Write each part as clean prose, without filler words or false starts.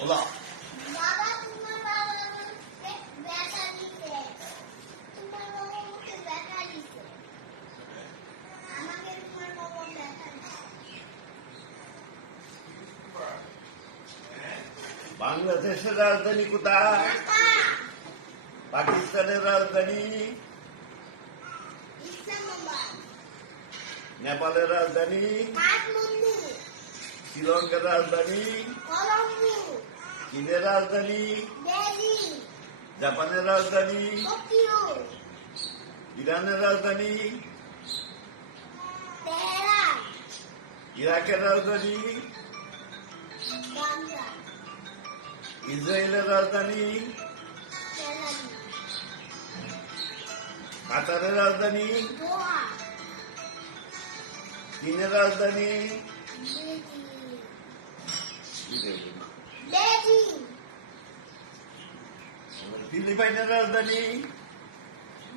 বলো। বাবা তোমার বাবা ব্যথা দিছে, তোমার বাবা আমাকে ব্যথা দিছে, আমাকে তোমার বাবা ব্যথা দিছে। বাংলাদেশের রাজধানী কোথায়? ঢাকা, পাকিস্তানের রাজধানী? ইসলামাবাদ, নেপালের রাজধানী? কাঠমান্ডু, শ্রীলঙ্কার রাজধানী? কলম্বো, চীনের রাজধানী? দিল্লি, জাপানের রাজধানী? টোকিও, ইরানের রাজধানী? তেহরান, ইরাকের রাজধানী? বাগদাদ, ইসরায়েলের রাজধানী? তেল আবিব, কাতারের রাজধানী? দোহা, চীনের রাজধানী? বেজিং, ফিলিপাইনের রাজধানী?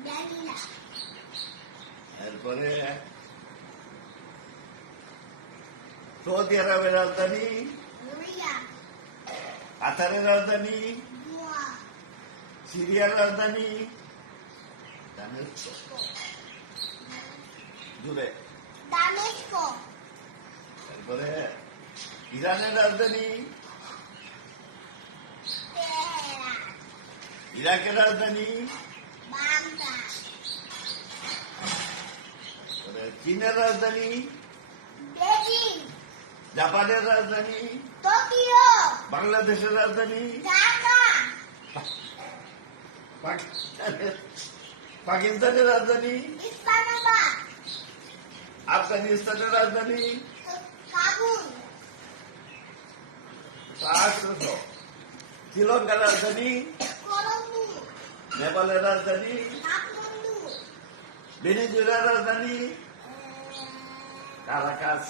ম্যানিলা, এরপরে সৌদি আরবের রাজধানী? রিয়াদ, কাতারের রাজধানী? দোহা, সিরিয়ার রাজধানী? জুড়ে। দামেস্ক, এরপরে ইরানের রাজধানী? তেহরান, ইরাকের রাজধানী? বাগদাদ, চীনের রাজধানী? বেজিং, জাপানের রাজধানী? টোকিও, বাংলাদেশের রাজধানী? ঢাকা, পাকিস্তানের রাজধানী? ইসলামাবাদ, আফগানিস্তানের রাজধানী? কাবুল, শ্রীলঙ্কার রাজধানী? কলম্বো, নেপালের রাজধানী? কাঠমান্ডু, ভেনেজুয়েলার রাজধানী? কারাকাস।